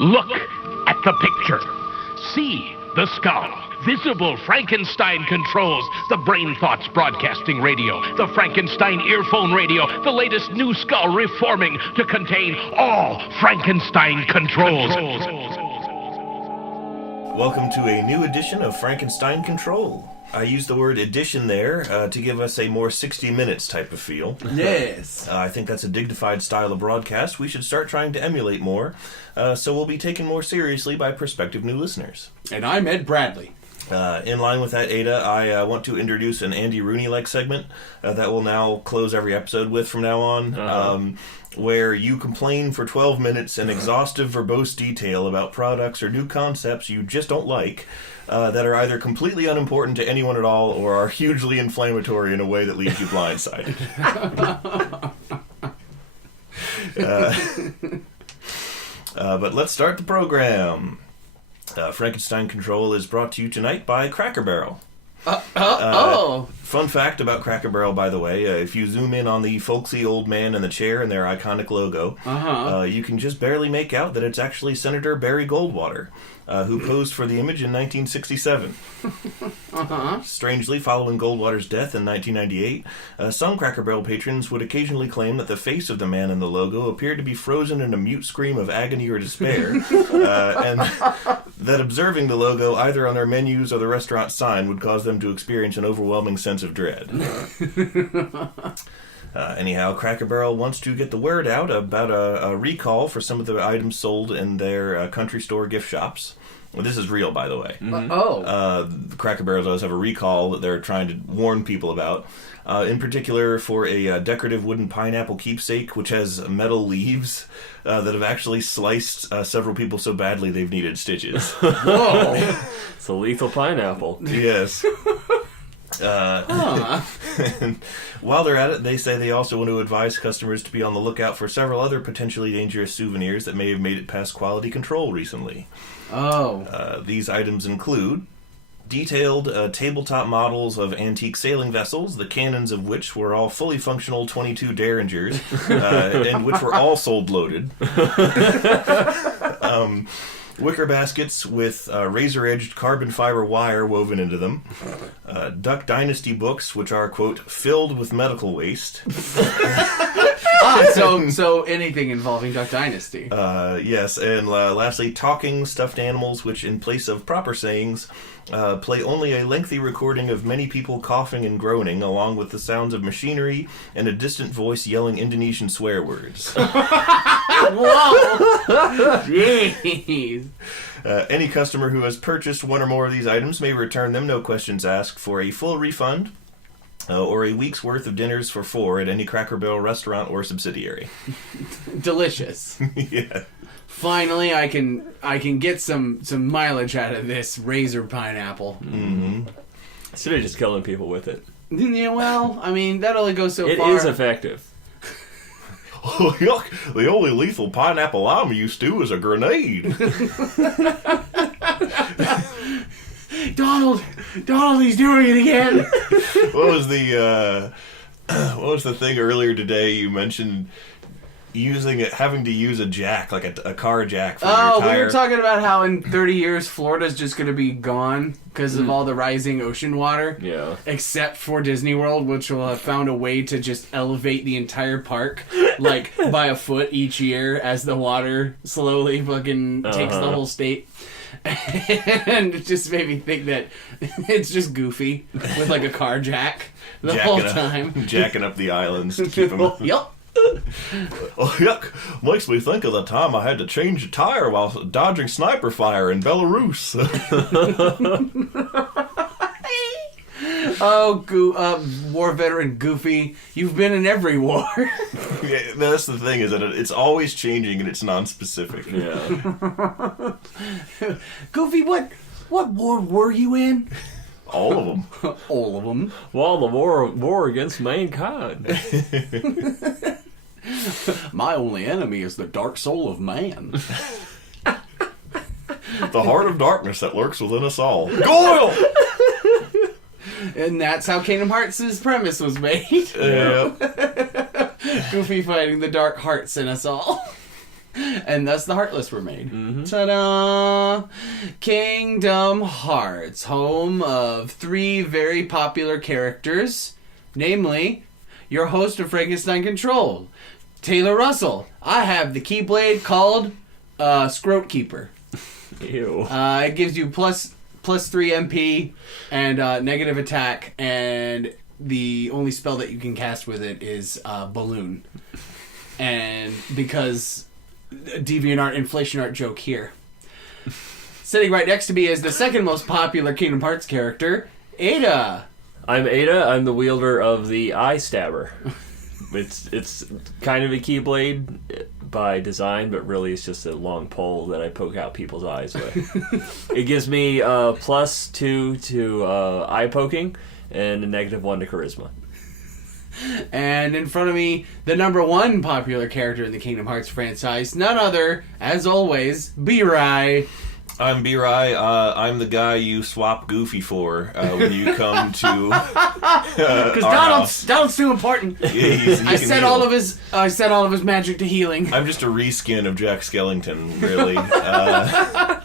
Look at the picture. See the skull. Visible Frankenstein controls. The Brain Thoughts broadcasting radio. The Frankenstein earphone radio. The latest new skull reforming to contain all Frankenstein controls. Welcome to a new edition of Frankenstein Control. I use the word edition there to give us a more 60 Minutes type of feel. Yes. I think that's a dignified style of broadcast we should start trying to emulate more, so we'll be taken more seriously by prospective new listeners. And I'm Ed Bradley. In line with that, Ada, I want to introduce an Andy Rooney-like segment that we'll now close every episode with from now on, where you complain for 12 minutes in exhaustive verbose detail about products or new concepts you just don't like, that are either completely unimportant to anyone at all or are hugely inflammatory in a way that leaves you blindsided. But let's start the program. Frankenstein Control is brought to you tonight by Cracker Barrel. Fun fact about Cracker Barrel, by the way, if you zoom in on the folksy old man in the chair and their iconic logo, you can just barely make out that it's actually Senator Barry Goldwater, who posed for the image in 1967. Strangely, following Goldwater's death in 1998, some Cracker Barrel patrons would occasionally claim that the face of the man in the logo appeared to be frozen in a mute scream of agony or despair, and that observing the logo either on their menus or the restaurant sign would cause them to experience an overwhelming sense of dread. Anyhow, Cracker Barrel wants to get the word out about a recall for some of the items sold in their country store gift shops. Well, this is real, by the way. Cracker Barrel does have a recall that they're trying to warn people about. In particular, for a decorative wooden pineapple keepsake, which has metal leaves that have actually sliced several people so badly they've needed stitches. Whoa! It's a lethal pineapple. Yes. And while they're at it, they say they also want to advise customers to be on the lookout for several other potentially dangerous souvenirs that may have made it past quality control recently. These items include detailed tabletop models of antique sailing vessels, the cannons of which were all fully functional 22 Derringers, and which were all sold loaded. Wicker baskets with razor-edged carbon fiber wire woven into them. Duck Dynasty books, which are, quote, filled with medical waste. So anything involving Duck Dynasty. Yes, and lastly, talking stuffed animals, which in place of proper sayings, play only a lengthy recording of many people coughing and groaning, along with the sounds of machinery and a distant voice yelling Indonesian swear words. Whoa! Jeez. Any customer who has purchased one or more of these items may return them, no questions asked, for a full refund or a week's worth of dinners for 4 at any Cracker Barrel restaurant or subsidiary. Delicious. Yeah. Finally, I can get some mileage out of this razor pineapple. Mm-hmm. Instead of just killing people with it. Yeah, well, I mean, that only goes so far. It is effective. Oh, yuck. The only lethal pineapple I'm used to is a grenade. Donald, he's doing it again. What was the thing earlier today you mentioned? Having to use a jack, like a car jack for your tire. We were talking about how in 30 years Florida's just going to be gone because of all the rising ocean water. Yeah. Except for Disney World, which will have found a way to just elevate the entire park, like, by a foot each year as the water slowly fucking takes the whole state. And it just made me think that it's just Goofy with, like, a car jack the whole time. Jacking up the islands to keep them... Yup. Oh, yuck. Makes me think of the time I had to change a tire while dodging sniper fire in Belarus. War veteran Goofy, you've been in every war. Yeah, that's the thing, is that it's always changing and it's non-specific. Yeah. Goofy, what war were you in? All of them. All of them. Well, the war against mankind. My only enemy is the dark soul of man. The heart of darkness that lurks within us all. Goyle! And that's how Kingdom Hearts' premise was made. Yeah. Goofy fighting the dark hearts in us all. And thus the Heartless were made. Ta-da! Kingdom Hearts, home of 3 very popular characters, namely, your host of Frankenstein Control, Taylor Russell. I have the Keyblade called Scrote Keeper. Ew. It gives you plus 3 MP and negative attack, and the only spell that you can cast with it is Balloon. And because DeviantArt inflation art joke here. Sitting right next to me is the second most popular Kingdom Hearts character, Ada. I'm Ada. I'm the wielder of the Eye Stabber. It's kind of a Keyblade by design, but really it's just a long pole that I poke out people's eyes with. It gives me +2 to eye poking and a -1 to charisma. And in front of me, the number 1 popular character in the Kingdom Hearts franchise, none other, as always, B-Rai. I'm B-Rai. I'm the guy you swap Goofy for when you come to. Because Donald's too important. Yeah, I set all of his magic to healing. I'm just a reskin of Jack Skellington, really. I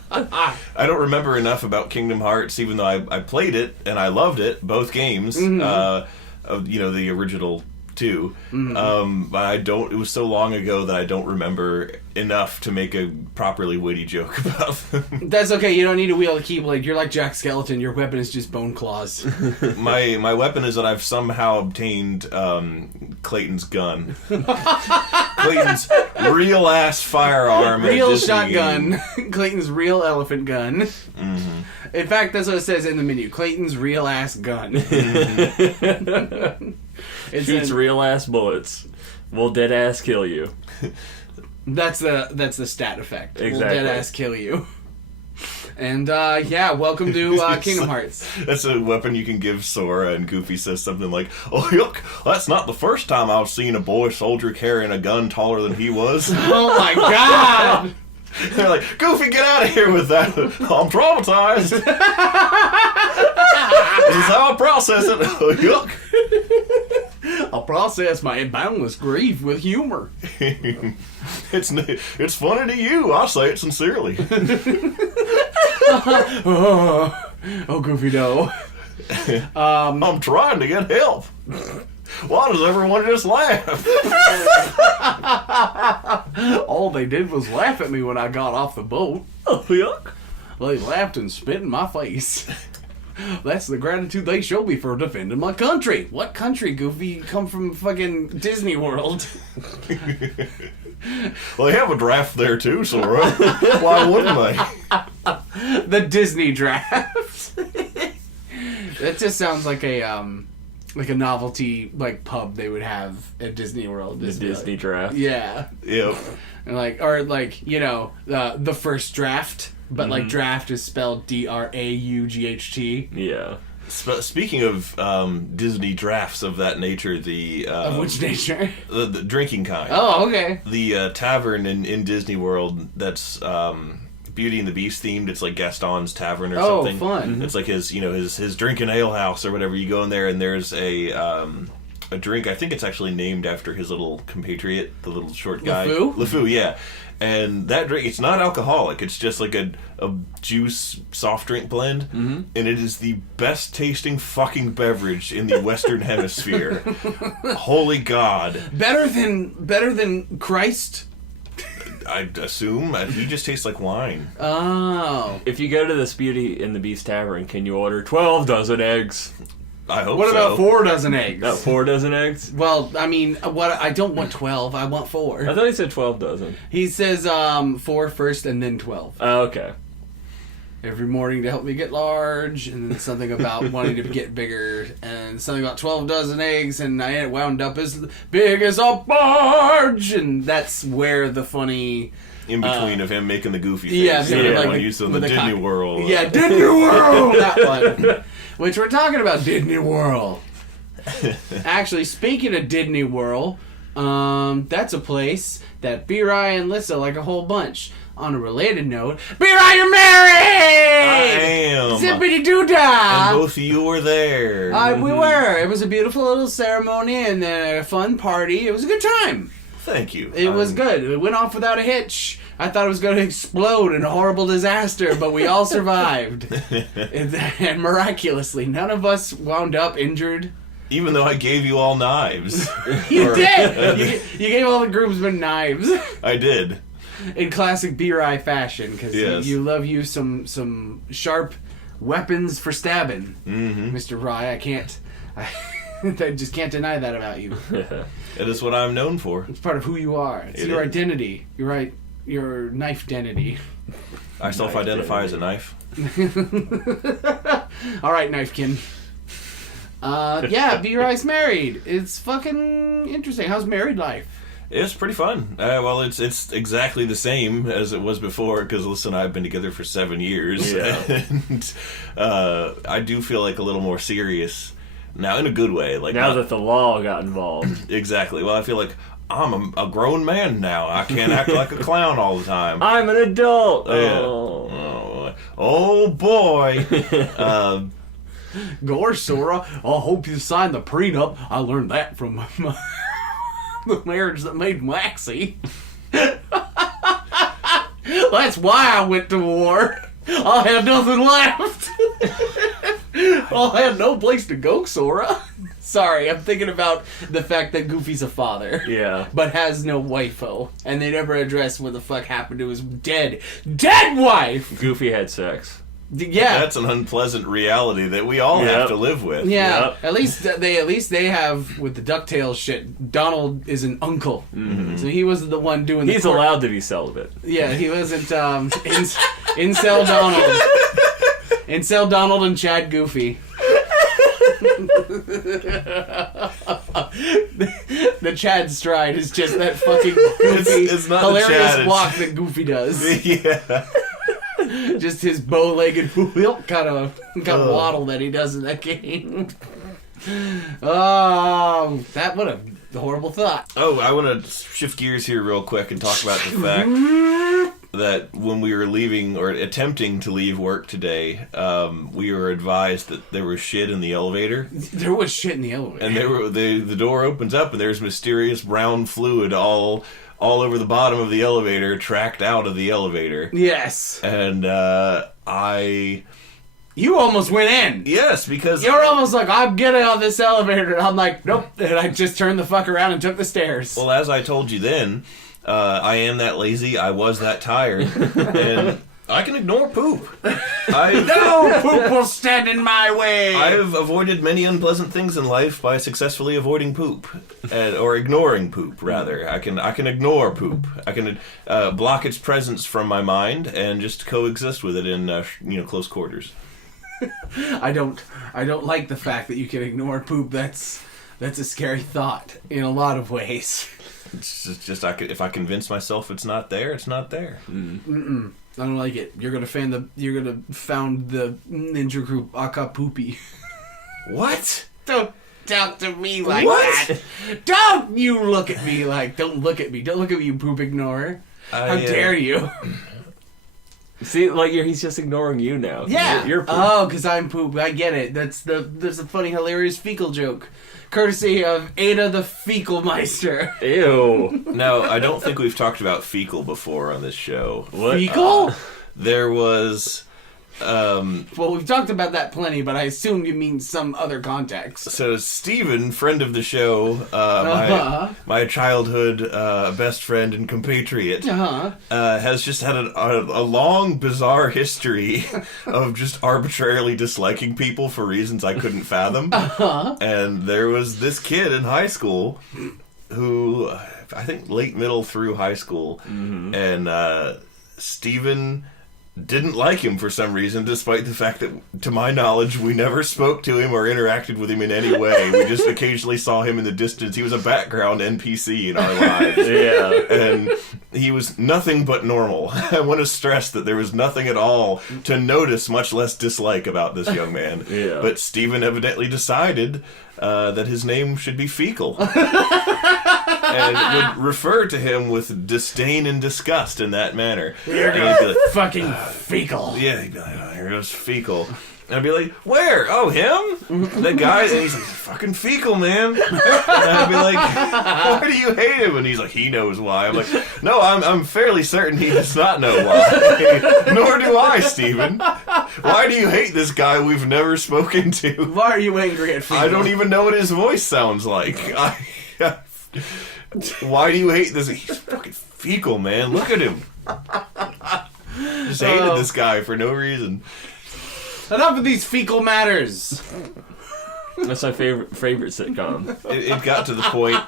don't remember enough about Kingdom Hearts, even though I played it and I loved it, both games. Of the original 2. But I don't. It was so long ago that I don't remember enough to make a properly witty joke about them. That's okay. You don't need to wield a Keyblade. You're like Jack Skeleton. Your weapon is just bone claws. My weapon is that I've somehow obtained Clayton's gun. Clayton's real ass firearm. Real shotgun. Clayton's real elephant gun. In fact, that's what it says in the menu. Clayton's real ass gun. It shoots real ass bullets. Will dead ass kill you? That's the stat effect. Exactly. Will dead ass kill you. And welcome to Kingdom Hearts. That's a weapon you can give Sora, and Goofy says something like, "Oh, look, that's not the first time I've seen a boy soldier carrying a gun taller than he was." Oh my god! They're like, "Goofy, get out of here with that. I'm traumatized. This is how I process it." Yuck. I'll process my boundless grief with humor. It's funny to you. I say it sincerely. Oh, Goofy, no. I'm trying to get help. Why does everyone just laugh? All they did was laugh at me when I got off the boat. Oh, yuck. They laughed and spit in my face. That's the gratitude they show me for defending my country. What country, Goofy? You come from fucking Disney World. Well, they have a draft there too, Sora. Why wouldn't they? The Disney draft. That just sounds like a novelty pub they would have at Disney World. The Disney draft. Yeah. Yep. And the first draft, but draft is spelled DRAUGHT. Yeah. Speaking of Disney drafts of that nature, Of which nature? The drinking kind. Oh, okay. The tavern in Disney World that's Beauty and the Beast themed. It's like Gaston's Tavern or something. Oh, fun. It's like his drinking ale house or whatever. You go in there and there's a drink. I think it's actually named after his little compatriot, the little short guy. LeFou, yeah. And that drink, it's not alcoholic. It's just like a juice soft drink blend. Mm-hmm. And it is the best tasting fucking beverage in the Western Hemisphere. Holy God. Better than Christ? I'd assume. He just tastes like wine. Oh. If you go to this Beauty and the Beast Tavern, can you order 12 dozen eggs? I hope What so. about 4 dozen eggs? Not 4 dozen eggs? Well, I mean, I don't want 12. I want 4. I thought he said 12 dozen. He says 4 first and then 12. Oh, okay. Every morning to help me get large, and then something about wanting to get bigger, and something about 12 dozen eggs, and I wound up as big as a barge, and that's where the funny... In between of him making the goofy face. Yeah, when you said the Disney World. Yeah, Disney World! That one. Which we're talking about Disney World. Actually, speaking of Disney World, that's a place that B-Rai and Lissa like a whole bunch. On a related note, B-Rai, you're married! I am. Zippity-doo-dah! And both of you were there. We were. It was a beautiful little ceremony and a fun party. It was a good time. Thank you. It was good. It went off without a hitch. I thought it was going to explode in a horrible disaster, but we all survived. And miraculously, none of us wound up injured. Even though I gave you all knives. You did! You gave all the groomsmen knives. I did. In classic B-Rye fashion, because Yes. you love you some sharp weapons for stabbing, Mr. Rye. I just can't deny that about you. It is what I'm known for. It's part of who you are. It's your identity. You're right. Your knife identity. I self-identify as a knife. All right, knifekin. Yeah, B-Rye's married. It's fucking interesting. How's married life? It's pretty fun. Well, it's exactly the same as it was before, because Alyssa and I have been together for 7 years. Yeah. And I do feel like a little more serious now, in a good way. Like now that the law got involved. Exactly. Well, I feel like I'm a grown man now. I can't act like a clown all the time. I'm an adult. Yeah. Oh boy. Gosh, Sora, I hope you signed the prenup. I learned that from the marriage that made Maxie. That's why I went to war. I had nothing left. I had no place to go, Sora. Sorry, I'm thinking about the fact that Goofy's a father. Yeah. But has no wifo. And they never address what the fuck happened to his dead wife. Goofy had sex. Yeah. That's an unpleasant reality that we all have to live with. Yeah, Yep. at least they have with the DuckTales shit. Donald is an uncle, so he wasn't the one doing. He's the allowed to be celibate. Yeah, he wasn't. Incel Donald, Incel Donald and Chad Goofy. The Chad stride is just that fucking goofy, it's not hilarious the Chad, walk that Goofy does. Yeah. Just his bow-legged kind of waddle that he does in that game. Oh, what a horrible thought. Oh, I want to shift gears here real quick and talk about the fact that when we were leaving or attempting to leave work today, we were advised that there was shit in the elevator. There was shit in the elevator. And the door opens up and there's mysterious brown fluid all over the bottom of the elevator, tracked out of the elevator. Yes. And You almost went in. Yes, because... You're almost like, I'm getting on this elevator. And I'm like, nope. And I just turned the fuck around and took the stairs. Well, as I told you then, I am that lazy, I was that tired, and I can ignore poop. No poop will stand in my way. I have avoided many unpleasant things in life by successfully avoiding poop, or ignoring poop, rather. I can ignore poop. I can block its presence from my mind and just coexist with it in close quarters. I don't like the fact that you can ignore poop. That's a scary thought in a lot of ways. It's just if I convince myself it's not there, it's not there. I don't like it. You're gonna found the ninja group Akapoopy. What? Don't talk to me like What? that. Don't you look at me like. Don't look at me. Don't look at me, you poop ignorer. How dare you? See, like he's just ignoring you now. Yeah. You're poop. Oh, because I'm poop. I get it. There's a funny, hilarious fecal joke, courtesy of Ada the Fecal Meister. Ew. Now, I don't think we've talked about fecal before on this show. What? Fecal? There was... Well, we've talked about that plenty, but I assume you mean some other context. So Steven, friend of the show, my childhood best friend and compatriot, has just had a long, bizarre history of just arbitrarily disliking people for reasons I couldn't fathom. And there was this kid in high school who, I think late middle through high school, and Steven didn't like him for some reason, despite the fact that, to my knowledge, we never spoke to him or interacted with him in any way. We just occasionally saw him in the distance. He was a background NPC in our lives. Yeah. And he was nothing but normal. I want to stress that there was nothing at all to notice, much less dislike, about this young man. Yeah. But Steven evidently decided that his name should be Fecal. And would refer to him with disdain and disgust in that manner. You're And he'd be like, fucking fecal. yeah, he'd be like, oh, here goes Fecal. And I'd be like, where? Oh, him? That guy? And he's like, fucking fecal, man. And I'd be like, why do you hate him? And he's like, he knows why. I'm like, no, I'm fairly certain he does not know why. Nor do I, Steven. Why do you hate this guy we've never spoken to? Why are you angry at fecal? I don't even know what his voice sounds like. Why do you hate this? He's fucking fecal, man. Look at him. Just hated this guy for no reason. Enough of these fecal matters. That's my favorite sitcom. It got to the point.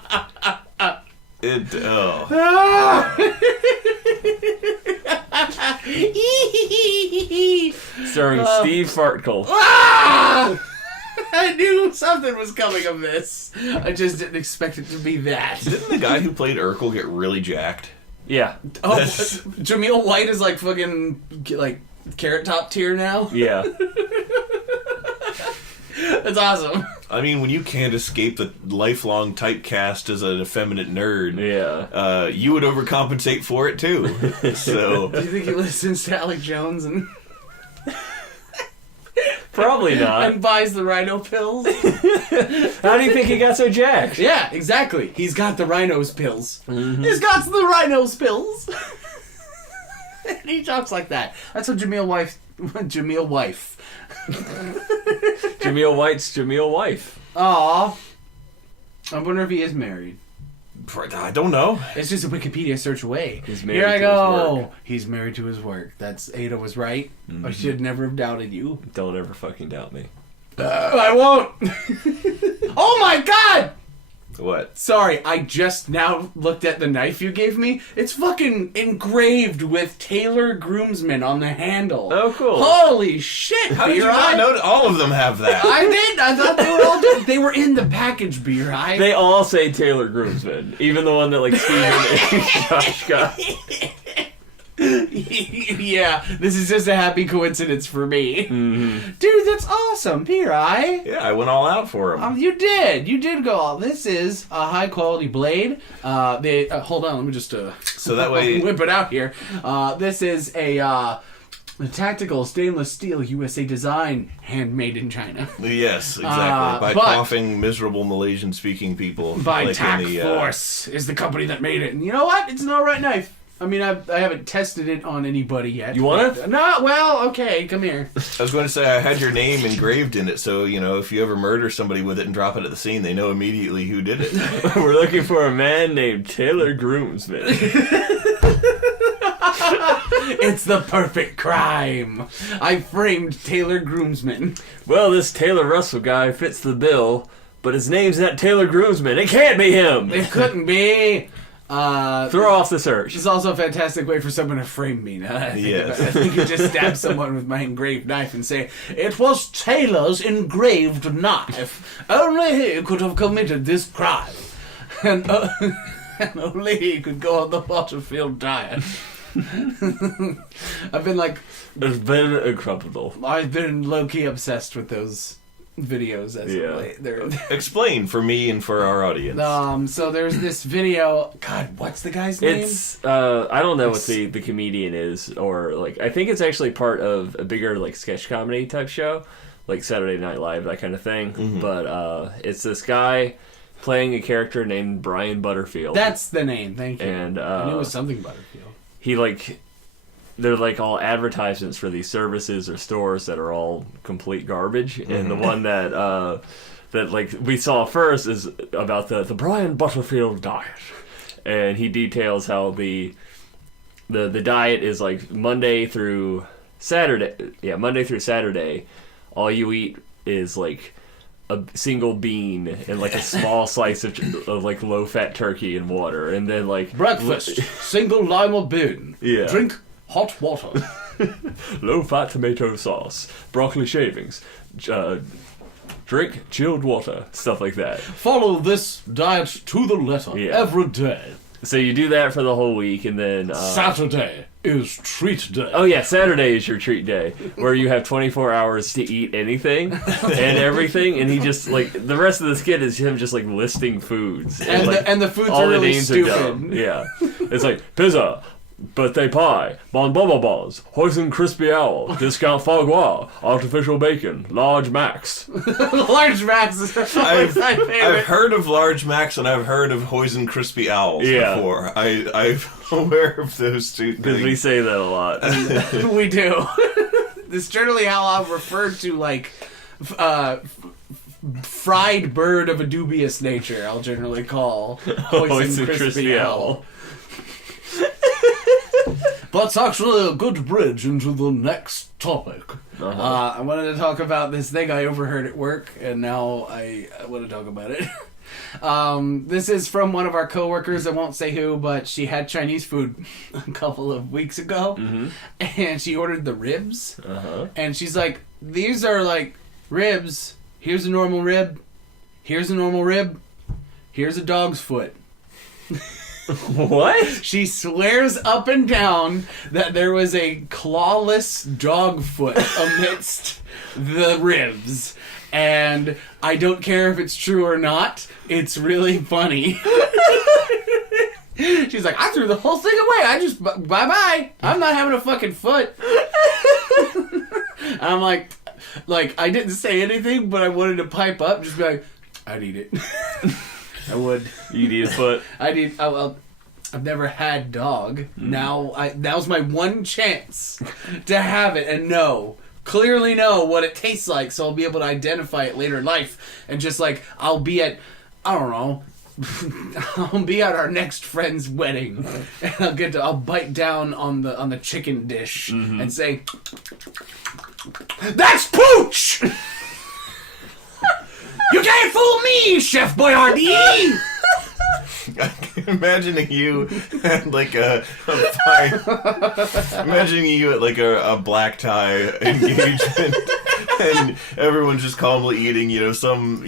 Starring Steve Fartkle. I knew something was coming of this. I just didn't expect it to be that. Didn't the guy who played Urkel get really jacked? Yeah. Oh, Jameel White is like fucking like Carrot Top tier now. Yeah. That's awesome. I mean, when you can't escape the lifelong typecast as an effeminate nerd, you would overcompensate for it too. So, do you think he listens to Alec Jones and probably not, and buys the rhino pills? How do you think he got so jacked? Yeah, exactly. He's got the rhino's pills. Mm-hmm. He's got the rhino's pills. And he talks like that. That's what Jameel White's Jameel White's Jameel wife. Aw. I wonder if he is married. I don't know. It's just a Wikipedia search away. He's married Here I to go. his work. He's married to his work. That's Ada was right. Mm-hmm. I should never have doubted you. Don't ever fucking doubt me. I won't. Oh my god! What? Sorry, I just now looked at the knife you gave me. It's fucking engraved with Taylor Groomsman on the handle. Oh, cool. Holy shit, How did you not know? All of them have that. I did. I thought they would all do. They were in the package, Beer Eye. They all say Taylor Groomsman, even the one that like Steven and Josh got. Yeah, this is just a happy coincidence for me. Mm-hmm. Dude, that's awesome, Beer Eye. Yeah, I went all out for him. You did go all. This is a high quality blade. Hold on, let me just so that way whip it out here. This is a tactical stainless steel USA design, handmade in China. Yes, exactly. By coughing, miserable Malaysian-speaking people. By like Tac Force is the company that made it. And you know what? It's an alright knife. I mean, I haven't tested it on anybody yet. You want it? No, well, okay, come here. I was going to say I had your name engraved in it, so, you know, if you ever murder somebody with it and drop it at the scene, they know immediately who did it. We're looking for a man named Taylor Groomsman. It's the perfect crime. I framed Taylor Groomsman. Well, this Taylor Russell guy fits the bill, but his name's not Taylor Groomsman. It can't be him. It couldn't be. Throw off the search. This is also a fantastic way for someone to frame me. Now that I think Yes. about it. I could just stab someone with my engraved knife and say, "It was Taylor's engraved knife. Only he could have committed this crime, and only he could go on the Butterfield diet." I've been It's been incredible. I've been low-key obsessed with those videos as of late. They're Explain for me and for our audience. so there's this video. God, what's the guy's name? It's I don't know what the comedian is, or like I think it's actually part of a bigger like sketch comedy type show, like Saturday Night Live, that kind of thing. Mm-hmm. But it's this guy playing a character named Brian Butterfield. That's the name. Thank you. And I knew it was something Butterfield. They're like all advertisements for these services or stores that are all complete garbage. Mm-hmm. And the one that like we saw first is about the Brian Butterfield diet, and he details how the diet is like Monday through Saturday. Yeah, Monday through Saturday, all you eat is like a single bean and like a small slice of like low-fat turkey and water, and then like Breakfast, single lima bean. Yeah. Drink hot water. low-fat tomato sauce, broccoli shavings, drink chilled water, stuff like that. Follow this diet to the letter every day. So you do that for the whole week, and then Saturday is treat day. Oh yeah, Saturday is your treat day, where you have 24 hours to eat anything and everything, and he just like the rest of the skit is him just like listing foods, and like, the foods all are the really names stupid. are dumb. Yeah, it's like pizza, birthday pie, bon bubble balls, hoisin crispy owl, discount foie gras, artificial bacon, large max. Large Max is my favorite. I've heard of Large Max and I've heard of Hoisin Crispy Owls before. I'm aware of those two things. Because we say that a lot. We do. It's generally how I've referred to, like, fried bird of a dubious nature, I'll generally call Hoisin Crispy Owl. That's actually a good bridge into the next topic. I wanted to talk about this thing I overheard at work, and now I want to talk about it. This is from one of our coworkers. I won't say who, but she had Chinese food a couple of weeks ago, and she ordered the ribs, and she's like, these are like ribs. Here's a normal rib. Here's a normal rib. Here's a dog's foot. What? She swears up and down that there was a clawless dog foot amidst the ribs. And I don't care if it's true or not. It's really funny. She's like, I threw the whole thing away. I just, bye-bye. I'm not having a fucking foot. I'm like, I didn't say anything, but I wanted to pipe up. Just be like, I'd eat it. I would. You'd eat a foot? I've never had dog. Now's my one chance to have it and clearly know what it tastes like, so I'll be able to identify it later in life. And just like, I'll be at our next friend's wedding, and I'll bite down on the chicken dish and say, "That's pooch! You can't fool me, Chef Boyardee!" I'm imagining you at like a imagining you at like a black tie engagement, and everyone's just calmly eating, some,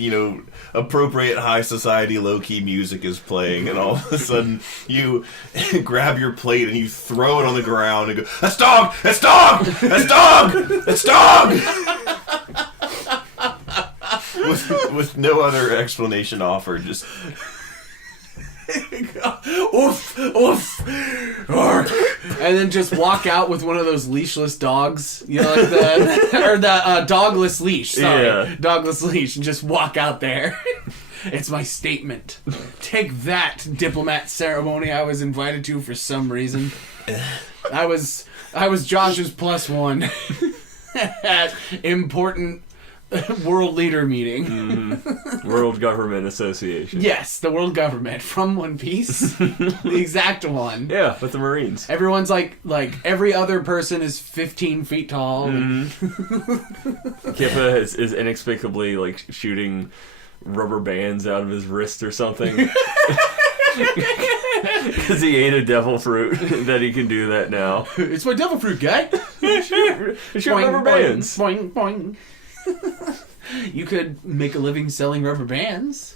appropriate high society low key music is playing, and all of a sudden you grab your plate and you throw it on the ground and go, "That's dog! That's dog! That's dog! That's dog!" with no other explanation offered, just. Oof, oof, and then just walk out with one of those leashless dogs, like the dogless leash. Sorry, dogless leash, and just walk out there. It's my statement. Take that, diplomat ceremony I was invited to for some reason. I was Josh's +1 at important world leader meeting. World Government Association. Yes, the world government from One Piece. The exact one. Yeah, with the Marines. Everyone's like every other person is 15 feet tall. Kippa is inexplicably like shooting rubber bands out of his wrist or something. Because he ate a devil fruit, that he can do that now. It's my devil fruit, guy. Shoot rubber bands. Boing, boing. You could make a living selling rubber bands.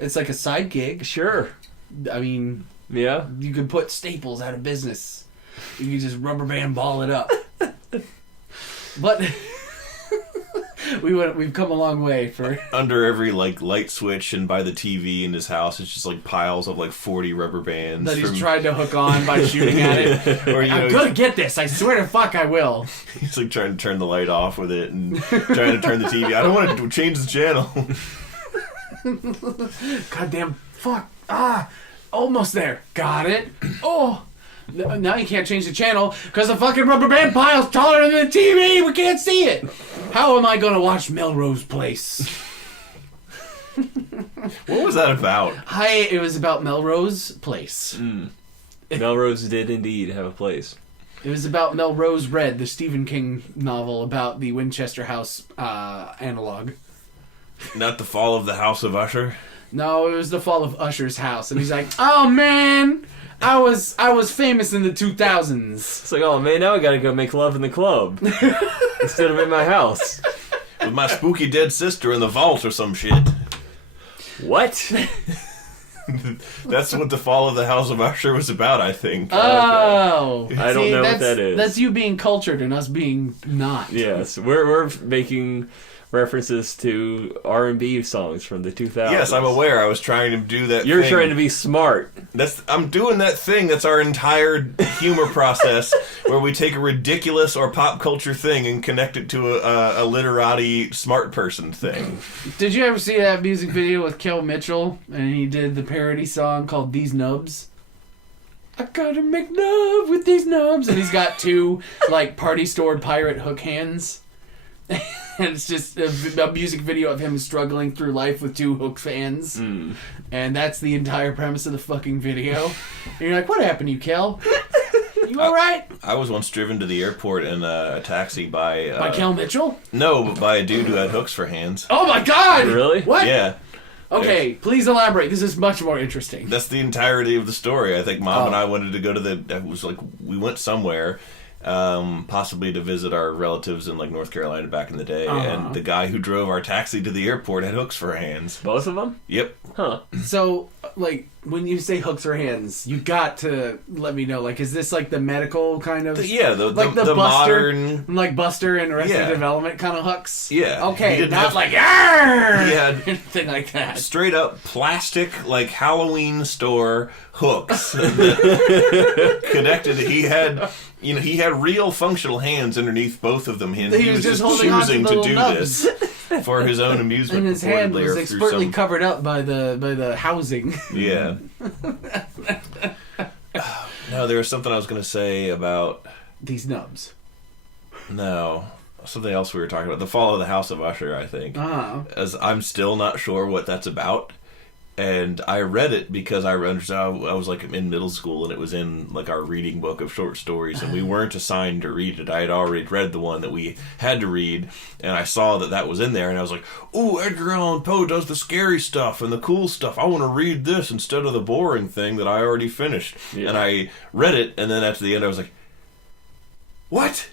It's like a side gig. Sure. I mean, yeah. You could put Staples out of business. You could just rubber band ball it up. But we've come a long way for under every light switch and by the TV in his house, it's just like piles of 40 rubber bands that he's tried to hook on by shooting at it. Or, I'm gonna get this. I swear to fuck, I will. He's like trying to turn the light off with it and trying to turn the TV. I don't want to change the channel. Goddamn fuck! Almost there. Got it. Oh. Now you can't change the channel because the fucking rubber band pile's taller than the TV. We can't see it. How am I going to watch Melrose Place? What was that about? It was about Melrose Place. Melrose did indeed have a place. It was about Melrose Red, the Stephen King novel about the Winchester House analog. Not the fall of the House of Usher? No, it was the fall of Usher's house. And he's like, oh man, I was famous in the 2000s. It's like, oh man, now I gotta go make love in the club instead of in my house with my spooky dead sister in the vault or some shit. What? That's what the fall of the House of Usher was about, I think. Oh, okay. I don't know what that is. That's you being cultured and us being not. Yes, we're making references to R&B songs from the 2000s. Yes, I'm aware. I was trying to do that. You're trying to be smart. I'm doing that thing. That's our entire humor process, where we take a ridiculous or pop culture thing and connect it to a literati smart person thing. Did you ever see that music video with Kel Mitchell? And he did the parody song called These Nubs. I gotta make love with these nubs. And he's got two, like, party store pirate hook hands. And it's just a music video of him struggling through life with two hook hands. Mm. And that's the entire premise of the fucking video. And you're like, what happened to you, Kel? You alright? I was once driven to the airport in a taxi by... by Kel Mitchell? No, but by a dude who had hooks for hands. Oh my god! Really? What? Yeah. Okay, please elaborate. This is much more interesting. That's the entirety of the story. I think Mom and I wanted to go to it was like, we went somewhere... possibly to visit our relatives in like North Carolina back in the day, and the guy who drove our taxi to the airport had hooks for hands. Both of them? Yep. Huh. So, like, when you say hooks for hands, you got to let me know. Like, is this like the medical kind of? The Buster, modern, like Buster and Arrested Development kind of hooks. Yeah. Okay, not like yeah, anything anything like that. Straight up plastic, like Halloween store hooks connected. He had real functional hands underneath both of them. He was just choosing to do nubs. this for his own amusement. And his hand was expertly covered up by the housing. Yeah. No, there was something I was going to say about these nubs. No, something else we were talking about. The Fall of the House of Usher, I think. As I'm still not sure what that's about. And I read it because I was like in middle school, and it was in like our reading book of short stories, and we weren't assigned to read it. I had already read the one that we had to read, and I saw that was in there, and I was like, "Ooh, Edgar Allan Poe does the scary stuff and the cool stuff. I want to read this instead of the boring thing that I already finished." Yeah. And I read it, and then at the end I was like, "What?"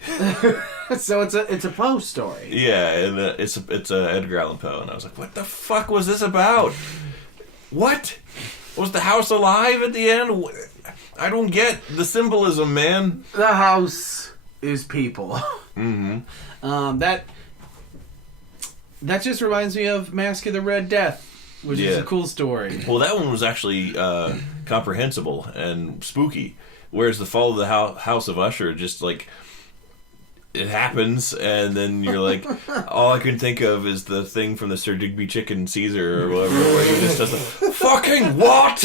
So it's a Poe story. Yeah, and it's a Edgar Allan Poe, and I was like, "What the fuck was this about?" What? Was the house alive at the end? I don't get the symbolism, man. The house is people. Mm-hmm. That just reminds me of Mask of the Red Death, which is a cool story. Well, that one was actually comprehensible and spooky, whereas the Fall of the House of Usher just like... It happens, and then you're like, all I can think of is the thing from the Sir Digby Chicken Caesar or whatever, where he just does the fucking what?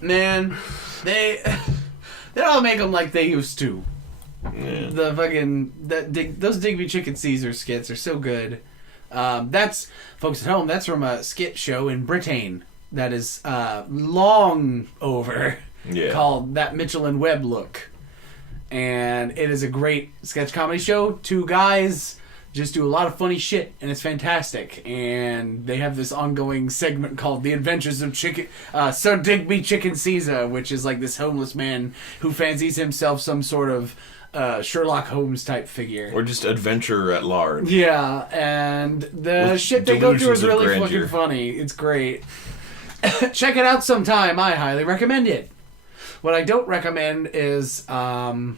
Man, they don't make them like they used to. Yeah. The fucking those Digby Chicken Caesar skits are so good. That's folks at home. That's from a skit show in Britain that is long over, called That Mitchell and Webb Look. And it is a great sketch comedy show. Two guys just do a lot of funny shit, and it's fantastic. And they have this ongoing segment called The Adventures of Sir Digby Chicken Caesar, which is like this homeless man who fancies himself some sort of Sherlock Holmes type figure. Or just adventure at large. Yeah, and the shit they go through is really fucking funny. It's great. Check it out sometime. I highly recommend it. What I don't recommend is The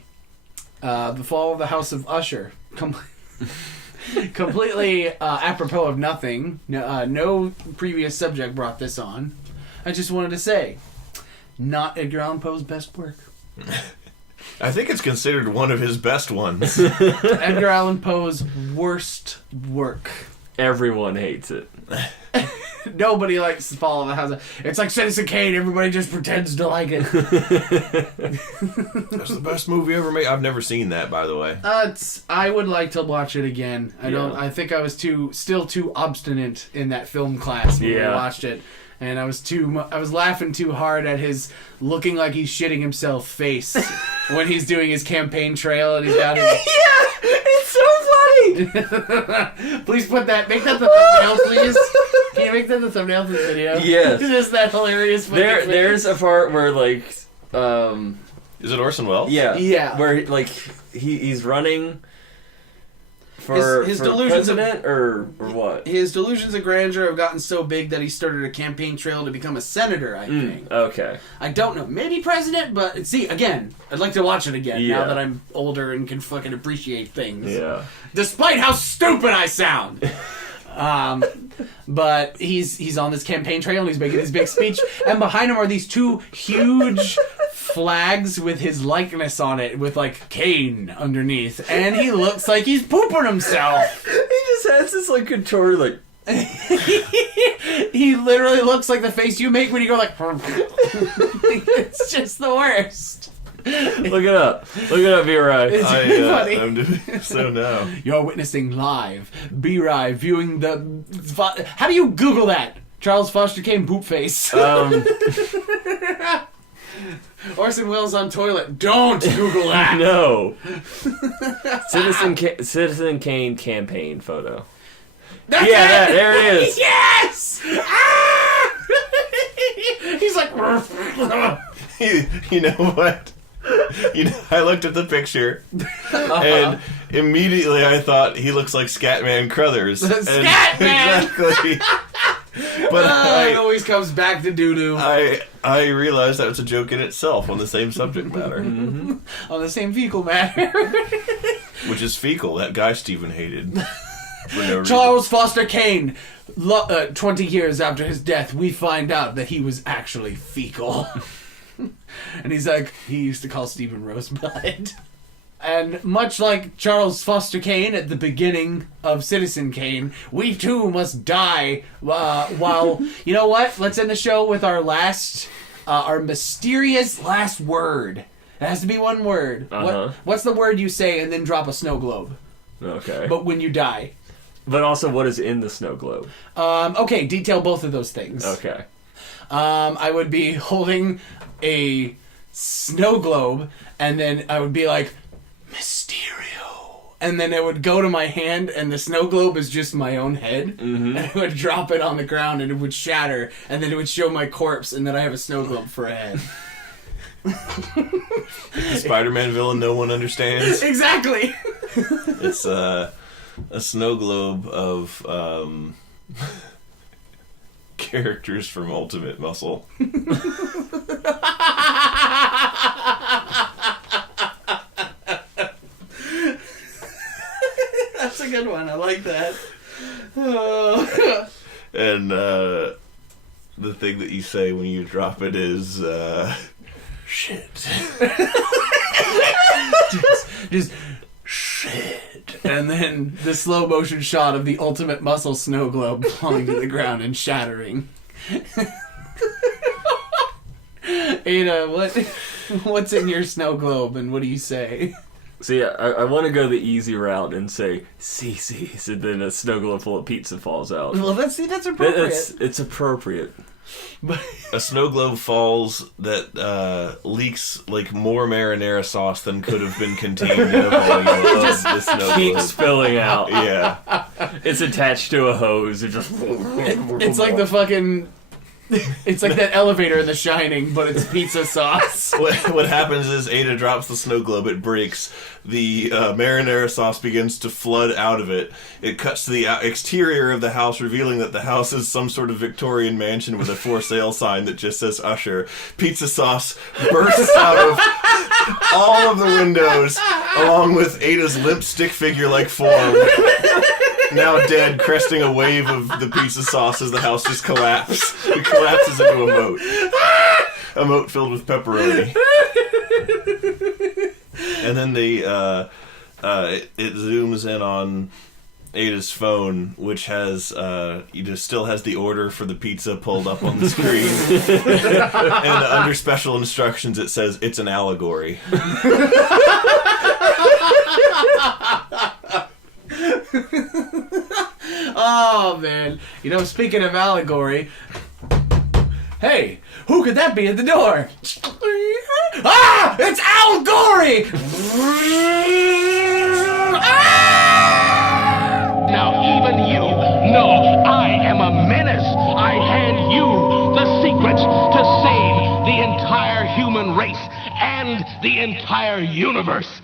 Fall of the House of Usher. Completely apropos of nothing. No previous subject brought this on. I just wanted to say, not Edgar Allan Poe's best work. I think it's considered one of his best ones. Edgar Allan Poe's worst work. Everyone hates it. Nobody likes to follow the house. It's like Citizen Kane. Everybody just pretends to like it. That's the best movie ever made. I've never seen that, by the way. I would like to watch it again. I think I was still too obstinate in that film class when we watched it, and I was laughing too hard at his looking like he's shitting himself face when he's doing his campaign trail and he's got his. Yeah, it's so funny. Please make that the thumbnail, please. Can you make that the thumbnail for the video? Yes. Is that hilarious? There's a part where like, is it Orson Welles? Yeah. Yeah. Where like he's running For his delusions president or what? His delusions of grandeur have gotten so big that he started a campaign trail to become a senator, I think. Okay. I don't know. Maybe president, but see, again, I'd like to watch it again now that I'm older and can fucking appreciate things. Yeah. Despite how stupid I sound. But he's on this campaign trail and he's making his big speech, and behind him are these two huge flags with his likeness on it, with like Kane underneath, and he looks like he's pooping himself. He just has this like contorted like. He literally looks like the face you make when you go like. It's just the worst. Look it up. Look it up, B-Rye. It's really funny. I'm doing so now. You're witnessing live B-Rye viewing the. How do you Google that? Charles Foster Kane poop face. Orson Welles on toilet. Don't Google that. No. Citizen Kane campaign photo. That's there it is. Yes. Ah! He's like. You know what? I looked at the picture, and immediately I thought he looks like Scatman Crothers. Scatman! Exactly. But it always comes back to doo-doo. I realized that was a joke in itself on the same subject matter. On the same fecal matter. Which is fecal, that guy Stephen hated. For no reason. Charles Foster Kane, 20 years after his death, we find out that he was actually fecal. And he's like, he used to call Stephen Rosebud. And much like Charles Foster Kane at the beginning of Citizen Kane, we too must die while... You know what? Let's end the show with our mysterious last word. It has to be one word. What's the word you say and then drop a snow globe? Okay. But when you die. But also, what is in the snow globe? Okay, detail both of those things. Okay. I would be holding a snow globe, and then I would be like, Mysterio. And then it would go to my hand, and the snow globe is just my own head. Mm-hmm. And I would drop it on the ground, and it would shatter, and then it would show my corpse, and then I have a snow globe for a head. The Spider-Man villain no one understands. Exactly. It's a snow globe of characters from Ultimate Muscle. That's a good one. I like that. And the thing that you say when you drop it is shit. just shit. And then the slow motion shot of the Ultimate Muscle snow globe falling to the ground and shattering. Ada, what's in your snow globe and what do you say? See, I want to go the easy route and say CC's, and then a snow globe full of pizza falls out. Well, that's appropriate. It's appropriate. A snow globe falls that leaks like more marinara sauce than could have been contained in a volume of the snow Keeps globe. spilling out. Yeah. It's attached to a hose. It just. It's like the fucking. It's like that elevator in The Shining, but it's pizza sauce. What happens is Ada drops the snow globe, it breaks, the marinara sauce begins to flood out of it. It cuts to the exterior of the house, revealing that the house is some sort of Victorian mansion with a for sale sign that just says Usher. Pizza sauce bursts out of all of the windows, along with Ada's limp stick figure-like form. Now dead, cresting a wave of the pizza sauce as the house just collapses. It collapses into a moat. A moat filled with pepperoni. And then it zooms in on Ada's phone, which has still has the order for the pizza pulled up on the screen. And under special instructions it says it's an allegory. Oh, man. You know, speaking of allegory... Hey, who could that be at the door? Ah! It's Al Gorey! Now even you know I am a menace. I hand you the secrets to save the entire human race and the entire universe.